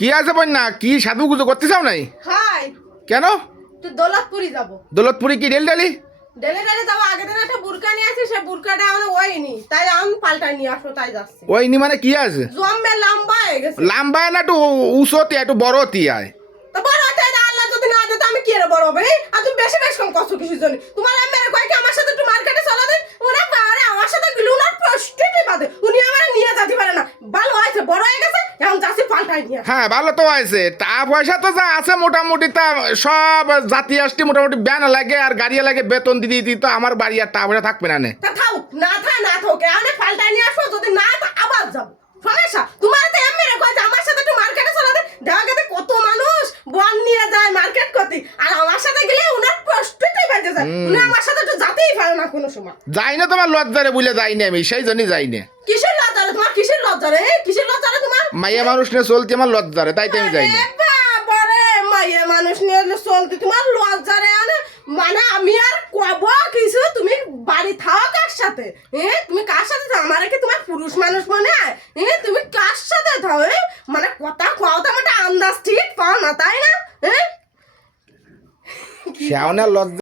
কি আছে বন্যা কি সাধু গুজো করতে চাও নাই? হাই কেন? তো দৌলতপুরি যাব। দৌলতপুরি কি ডেলি ডেলি? ডেলে ডেলে যাবো। আগের দিন একটা বুরকা নিয়ে আসি, সে বুরকাটা আমার ওইনি, তাই আমি পাল্টাই নিয়ে আসবো, তাই যাচ্ছি। ওই নি মানে কি আছে? জম্বে লম্বা হয়ে গেছে। লাম্বা না একটু উঁচুতে একটু বড়তি আয়। তো বড় হতে আল্লাহ যদি না দেয় আমি কি এর বড় হবে? আর তুমি বেশি বেশি কম কষ্ট কিছু জানি। তোমার আমি মেরে কয়েক আমার সাথে একটু মার্কেটে চলা দেন, ওরা পারে আমার সাথে লুনার প্রস্টিটি বাদে উনি আমার নিয়ে যেতে পারে না। ভালো হয়েছে, বড় হয়ে গেছে, এখন যাচ্ছি পাল্টাই নিয়ে। হ্যাঁ ভালো তো আছে, টা পয়সা তো যা আছে মোটামুটি তা সব জাতি আসটি মোটামুটি ব্যান লাগে আর গাড়ি লাগে বেতন দিতে দিতে তো আমার বাড়ি আর টা পয়সা থাকবে না নে। তা থাও না না থাক, আমি পাল্টাই নিয়ে আসবো, যদি না তা আবার যাবো। সমস্যা তোমার তো এমনি রে কয় যে আমার সাথে একটু মার্কেটে চলা দেন। দেখা গেছে কত মানুষ বন নিয়ে যায় মার্কেট করতে, আর আমার সাথে গেলে উনার প্রস্তুতি বেঁধে যায়। উনি আমার সাথে একটু যেতেই পারে না কোনো সময়। যাই না তোমার লজ্জারে বলে যাই না, আমি সেই জন্যই যাই না। কিসের লজ্জা রে তোমার? কিসের লজ্জা রে? কিসের লজ্জা রে তোমার? মাইয়া মানুষ নিয়ে চলতে আমার লজ্জারে, তাই তো আমি যাই না। বাবারে, মাইয়া মানুষ নিয়ে চলতে তোমার লজ্জা রে? মানে আমি আর কব কিছু? তুমি বাড়ি থাও কার সাথে? তুমি কার সাথে থাও? আমার কি তোমার পুরুষ মানুষ মনে হয়? তুমি কার সাথে থাও? মানে কথা খাওয়া তো আমার আন্দাজ ঠিক পাও না, তাই না? সেও না লজ্জা।